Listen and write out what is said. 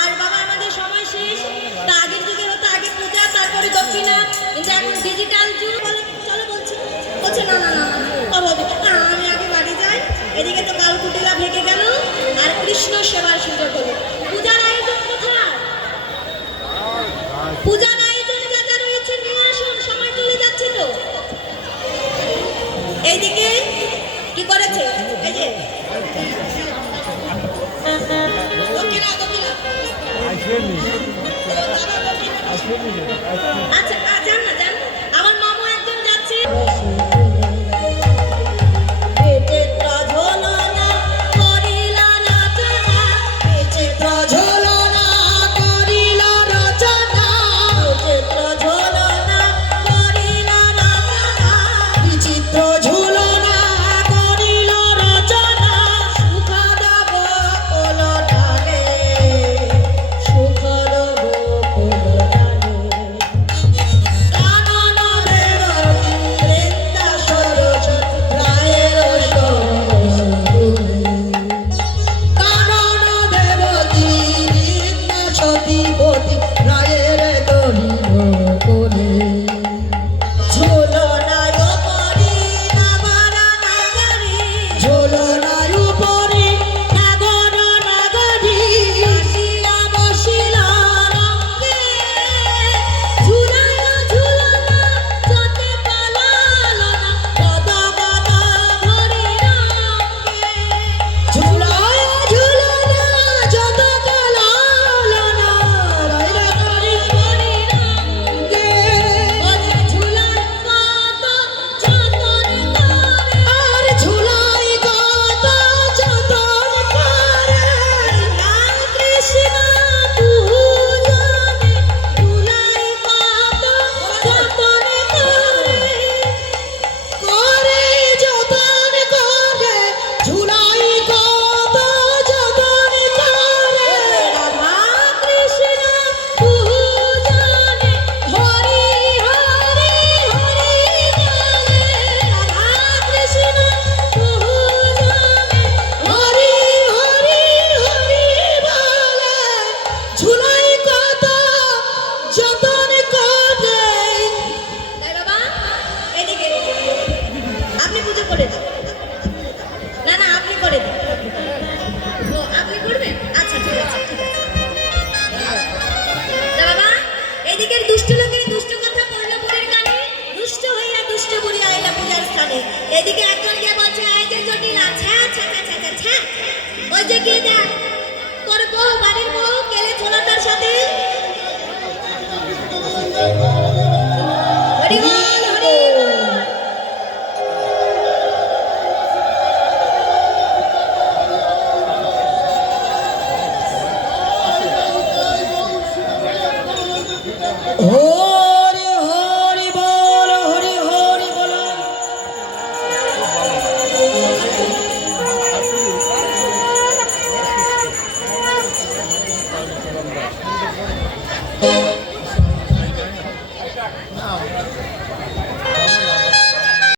আর বাবা, আমাদের সময় শেষ। তা আগের যুগে আগে পূজা, তারপরে দক্ষিণা। কিন্তু এখন ডিজিটাল চলো বলছি। বলছে, না না না আমি আগে বাড়ি যাই। এদিকে তো কালকুটিলা ভেঙে গেল। আর কৃষ্ণ আচ্ছা সতী পতি রায়ের দোলি। থাকে এদিকে একজন গিয়ে বলছে, এই যে জটিল আছে আচ্ছা আচ্ছা আচ্ছা ওই যে গিয়ে দেখ, তোর বউ, বাড়ির বউ ছোলাটার সাথে